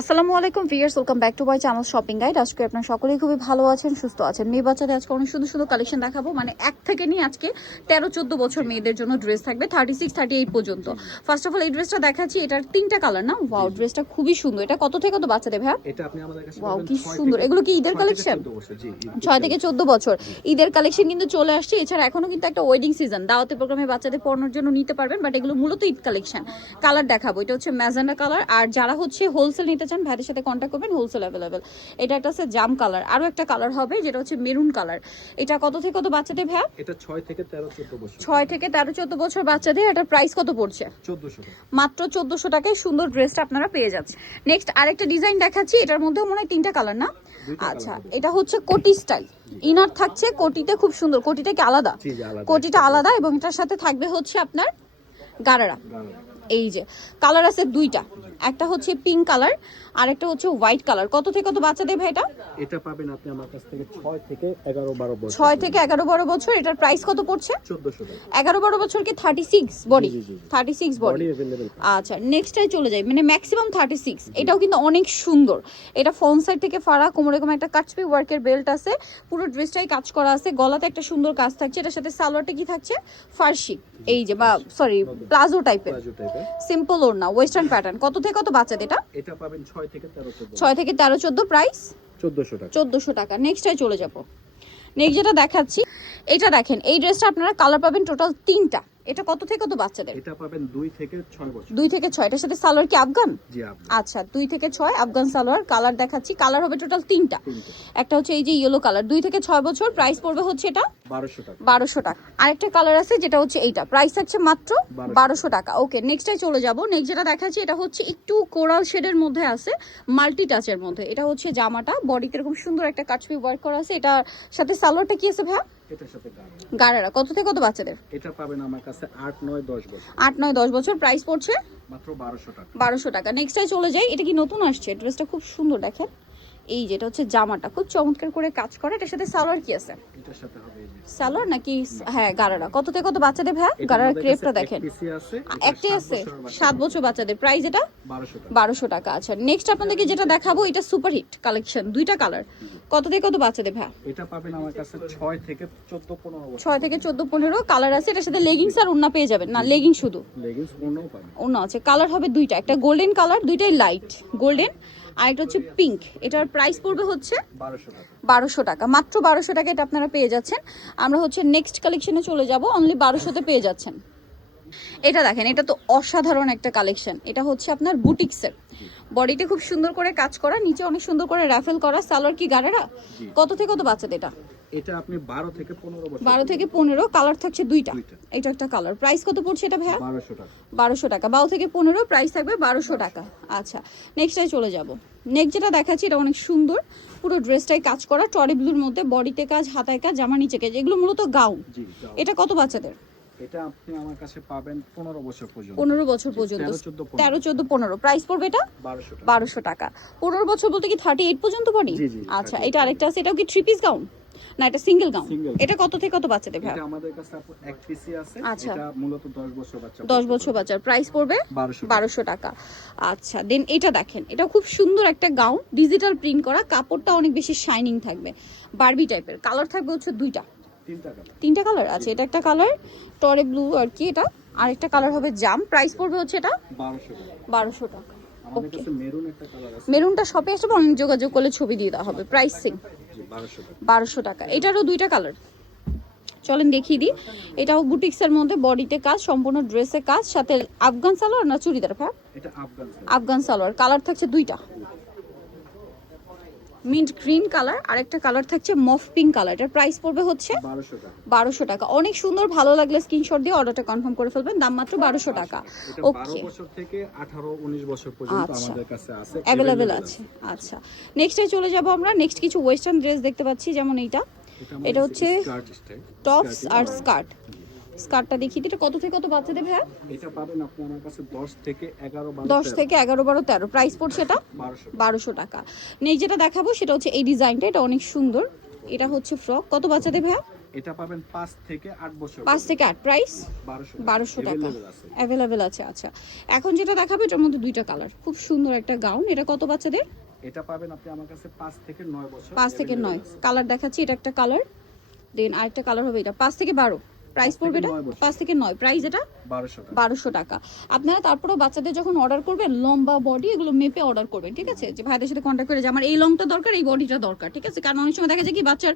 আসসালামু আলাইকুম viewers, welcome back to my channel shopping guide. আজকে আপনারা সকলেই খুবই ভালো আছেন, সুস্থ আছেন। মেয়ে বাচ্চাদের আজকে অনেক সুন্দর সুন্দর কালেকশন দেখাবো। মানে এক থেকে নিয়ে আজকে 13-14 বছর মেয়েদের জন্য ড্রেস থাকবে 36-38 পর্যন্ত। ফার্স্ট অফ অল এই ড্রেসটা দেখাচ্ছি, এটার তিনটা কালার না? ওয়াও, ড্রেসটা খুবই সুন্দর। এটা কত থেকে কত বাচ্চাদের ভাইয়া? এটা আপনি আমাদের কাছে ওয়াও, পাবেন কি 6 সুন্দর। এগুলো কি ঈদের কালেকশন? 6 থেকে 14 বছর ঈদের কালেকশন কিন্তু চলে আসছে। এছাড়া এখনো কিন্তু একটা ওয়েডিং সিজন, দাওয়াতের প্রোগ্রামে বাচ্চাদের পড়ানোর জন্য নিতে পারবেন। বাট এগুলো মূলত ঈদ কালেকশন। কালার দেখাবো, এটা হচ্ছে ম্যাজেন্ডা কালার। আর যারা হচ্ছে হোলসেল নিতে চান ভাইদের সাথে কন্ট্যাক্ট করবেন, হোলসেল অ্যাভেলেবেল। এটা একটা আছে জাম কালার, আরো একটা কালার হবে যেটা হচ্ছে মেরুন কালার। এটা কত থেকে কত বাচ্চাদের ভাইয়া? এটা 6 থেকে 13-14 বছর। 6 থেকে 13-14 বছর বাচ্চাদের। এটার প্রাইস কত পড়ছে? 1400 টাকা। মাত্র 1400 টাকায় সুন্দর ড্রেসটা আপনারা পেয়ে যাচ্ছেন। নেক্সট আরেকটা ডিজাইন দেখাচ্ছি, এটার মধ্যেও মনে হয় তিনটা কালার না? আচ্ছা, এটা হচ্ছে কোটি স্টাইল। ইনার থাকছে কোটিতে, খুব সুন্দর। কোটিটা কি আলাদা? জি জি, আলাদা। কোটিটা আলাদা এবং এটার সাথে থাকবে হচ্ছে আপনার গারারা। এই যে কালার আছে দুইটা, একটা হচ্ছে পিঙ্ক কালার আর একটা হচ্ছে হোয়াইট কালার। কত থেকে কত বাচ্চাদের ভাই এটা? এটা পাবেন আপনি আমার কাছ থেকে 6 থেকে 11-12 বছর। 6 থেকে 11-12 বছর। এটার প্রাইস কত পড়ছে? 1400 টাকা। 11-12 বছর কি 36 বডি? জি, জি, জি। 36 বডি। Body available. আচ্ছা, নেক্সটটাই চলে যাই, মানে ম্যাক্সিমাম 36। এটাও কিন্তু অনেক সুন্দর। এটা ফ্রন্ট সাইড থেকে ফাড়া, কোমরে এরকম একটা কাটছবি ওয়ার্কের বেল্ট আছে, পুরো ড্রেসটাই কাজ করা আছে। গলাতে একটা সুন্দর কাজ থাকছে। এটার সাথে সালোয়ারটা কি থাকছে? ফার্সি, এই যে, বা সরি প্লাজো টাইপের, প্লাজো টাইপের। সিম্পল ওড়না, ওয়েস্টার্ন প্যাটার্ন। কত থেকে কত বাচ্চাদের এটা? এটা পাবেন 6 থেকে 13-14। 6 থেকে 13-14, প্রাইস 1400 টাকা। 1400 টাকা। নেক্সটটাই চলে যাব। নেক্সট যেটা দেখাচ্ছি, এটা দেখেন, এই ড্রেসটা আপনারা কালার পাবেন টোটাল তিনটা। এটা কত থেকে কত বাচ্চাদের? এটা পাবেন 2 থেকে 6 বছর। 2 থেকে 6। এটার সাথে সালোয়ার কি আফগান? জি আপনি। আচ্ছা, 2 থেকে 6 আফগান সালোয়ার। কালার দেখাচ্ছি, কালার হবে টোটাল তিনটা। একটা হচ্ছে এই যে ইয়েলো কালার, 2 থেকে 6 বছর। প্রাইস পড়বে হচ্ছে এটা 1200 টাকা। 1200 টাকা। আরেকটা কালার আছে যেটা হচ্ছে এইটা, প্রাইস থাকছে মাত্র 1200 টাকা। ওকে, নেক্সটটাই চলে যাব। নেক্সট যেটা দেখাচ্ছি, এটা হচ্ছে একটু কোরাল শেডের মধ্যে আছে, মাল্টি টাচের মধ্যে। এটা হচ্ছে জামাটা, বডিতে এরকম সুন্দর একটা কাটছবি ওয়ার্ক করা আছে। এটার সাথে সালোয়ারটা কি আছে ভাইয়া? এটার সাথে গারারা। কত থেকে কত বাচ্চাদের? এটা পাবেন আমার কাছে 8-9-10 বছর। 8-9-10 বছর। প্রাইস পড়ছে মাত্র 1200 টাকা। 1200 টাকা। নেক্সটটাই চলে যাই। এটা কি নতুন আসছে? ড্রেসটা খুব সুন্দর, দেখেন। এই যেটা হচ্ছে জামাটা খুব চমৎকার করে কাজ করে। এটার সাথে সালোয়ার কি আছে? এটার সাথে হবে এই যে সালোয়ার নাকি? হ্যাঁ, গারারা। কত থেকে কত বাচ্চাদের ভাই? গারারা ক্রেপটা দেখেন, একটাই আছে 7 বছর বাচ্চাদের। প্রাইস এটা 1200 টাকা। 1200 টাকা। আচ্ছা, নেক্সট আপনাদেরকে যেটা দেখাবো, এটা সুপার হিট কালেকশন, দুইটা কালার। কত থেকে কত বাচ্চাদের ভাই? এটা পাবেন আমার কাছে 6 থেকে 14-15 বছর। 6 থেকে 14-15 কালার আছে। এটার সাথে লেগিংস আর ওড়না পেয়ে যাবেন। না, লেগিং শুধু, লেগিংস ওনাও পাবেন। ওড়না আছে। কালার হবে দুইটা, একটা গোল্ডেন কালার, দুইটাই লাইট গোল্ডেন, আর একটা হচ্ছে পিঙ্ক। এটার প্রাইস পড়বে হচ্ছে 1200 টাকা। 1200 টাকা। মাত্র 1200 টাকা এটা আপনারা পেয়ে যাচ্ছেন। আমরা হচ্ছে নেক্সট কালেকশনে চলে যাব, অনলি 1200-তে পেয়ে যাচ্ছেন। এটা দেখেন, এটা তো অসাধারণ একটা কালেকশন। এটা হচ্ছে আপনার বুটিক্সের, বডিতে খুব সুন্দর করে কাজ করা, নিচে অনেক সুন্দর করে রাফেল করা। সালোয়ার কি গারারা? কত থেকে কত বাচ্চাদের এটা? এটা আপনি 12 থেকে 15 বছর। 12 থেকে 15। কালার থাকছে দুইটা। দুইটা। এটা একটা কালার। প্রাইস কত পড়ছে এটা ভাইয়া? 1200 টাকা। 1200 টাকা। 12 থেকে 15, প্রাইস থাকবে 1200 টাকা। আচ্ছা, নেক্সটটাই চলে যাব। নেক্সট যেটা দেখাচ্ছি, এটা অনেক সুন্দর, পুরো ড্রেসটাই কাজ করা, টরি ব্লুর মধ্যে, বডিতে কাজ, হাতায় কাজ, জামা নিচে কাজ। এগুলো মূলত গাউন। জি। এটা কত বাচ্চাদের? এটা আপনি আমার কাছে পাবেন 15 বছর পর্যন্ত। 15 বছর পর্যন্ত। 13, 14, 15। প্রাইস পড়বে এটা 1200 টাকা। 1200 টাকা। 15 বছর বলতে কি 38 পর্যন্ত বডি? জি, জি, আচ্ছা, 38 এটা আরেকটা আছে, এটাও কি 3 পিস গাউন? না, এটা সিঙ্গেল গাউন। Single। এটা কত থেকে কত বাচ্চাদের ভাই? এটা আমাদের কাছে আপু এক পিসি আছে। আচ্ছা। এটা মূলত 10 বছর বাচ্চা। 10 বছর বাচ্চার। প্রাইস পড়বে 1200 টাকা। 1200 টাকা। আচ্ছা, দেন এটা দেখেন, এটা খুব সুন্দর একটা গাউন, ডিজিটাল প্রিন্ট করা, কাপড়টা অনেক বেশি শাইনিং থাকবে, বারবি টাইপের। কালার থাকবে হচ্ছে দুইটা, তিনটা কালার আছে। এটা একটা কালার টরে ব্লু আর কি, এটা আরেকটা কালার হবে জাম। প্রাইস পড়বে হচ্ছে এটা 1200 টাকা। 1200 টাকা। আমাদের কাছে মেরুন একটা কালার আছে। মেরুনটা শপে আসবে, অনেক যোগাযোগ করলে ছবি দিয়ে দেওয়া হবে। প্রাইস সেম, জি 1200 টাকা। 1200 টাকা। এটারও দুইটা কালার, চলেন দেখিয়ে দিই। এটাও বুটিক্সের মধ্যে, বডিতে কাজ, সম্পূর্ণ ড্রেসে কাজ, সাথে আফগান সালোয়ার না চুড়িদার ভাই? এটা আফগান। আফগান সালোয়ার। কালার থাকছে দুইটা, মিন্ট গ্রিন কালার, আরেকটা কালার থাকছে মফ পিঙ্ক কালার। এটার প্রাইস পড়বে হচ্ছে 1200 টাকা। 1200 টাকা। অনেক সুন্দর, ভালো লাগলে স্ক্রিনশট দিয়ে অর্ডারটা কনফার্ম করে ফেলবেন। দাম মাত্র 1200 টাকা। এটা ওকে, 12 বছর থেকে 18-19 বছর পর্যন্ত আচ্ছা, আমাদের কাছে আছে, অ্যাভেলেবেল আছে। আচ্ছা, নেক্সটে চলে যাব আমরা। নেক্সট কিছু ওয়েস্টার্ন ড্রেস দেখতে পাচ্ছি, যেমন এইটা। এটা হচ্ছে স্কার্ট স্টাইল, টপস আর স্কার্ট। স্কার্টটা দেখিয়ে দিই, এটা কত থেকে কত বাচ্চাদের ভাই? এটা পাবেন আপনি আমার কাছে 10 থেকে 11, 10 থেকে 11, 12, 13। প্রাইস পড়ছে এটা 1200 টাকা। নেই যেটা দেখাবো সেটা হচ্ছে এই ডিজাইনটা, এটা অনেক সুন্দর। এটা হচ্ছে ফ্রক। কত বাচ্চাদের ভাই? এটা পাবেন 5 থেকে 8 বছর 5 থেকে 8, প্রাইস 1200 টাকা অ্যাভেলেবেল আছে। আচ্ছা, এখন যেটা দেখাবো এটার মধ্যে দুইটা কালার, খুব সুন্দর একটা গাউন। এটা কত বাচ্চাদের? এটা পাবেন আপনি আমার কাছে 5 থেকে 9 বছর। 5 থেকে 9 কালার দেখাচ্ছি, এটা একটা কালার, দেন আরেকটা কালার হবে এটা 5 থেকে 12। প্রাইস পড়বে এটা 5 থেকে 9, প্রাইস এটা 1200 টাকা। আপনারা তারপরেও বাচ্চাদের যখন অর্ডার করবেন লম্বা বডি এগুলো মেপে অর্ডার করবেন, ঠিক আছে? যে ভাইদের সাথে কন্ট্যাক্ট করে যে আমার এই লংটা দরকার, এই বডিটা দরকার, ঠিক আছে? কারণ অনেক সময় দেখা যায় কি বাচ্চার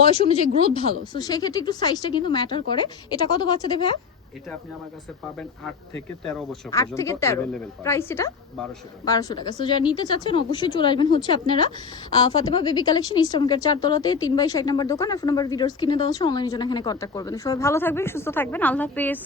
বয়স অনুযায়ী গ্রোথ ভালো, সো সেই ক্ষেত্রে একটু সাইজটা কিন্তু ম্যাটার করে। এটা কত বাচ্চাদের ভাইয়া? এটা আপনি আমার কাছে পাবেন 8 থেকে 13 বছর 8 থেকে 13, প্রাইস এটা 1200 টাকা। সো যারা নিতে চাচ্ছেন অবশ্যই চলে আসবেন হচ্ছে আপনারা ফাতেমা বেবি কালেকশন, ইস্টার্নকের 4 তলাতে 3/60 নম্বর দোকান। আর ফোন নাম্বার ভিডিওর স্ক্রিনে দেওয়া আছে, অনলাইনের জন্য এখানে কন্ট্যাক্ট করবেন। সবাই ভালো থাকবেন, সুস্থ থাকবেন, আল্লাহ হাফেজ।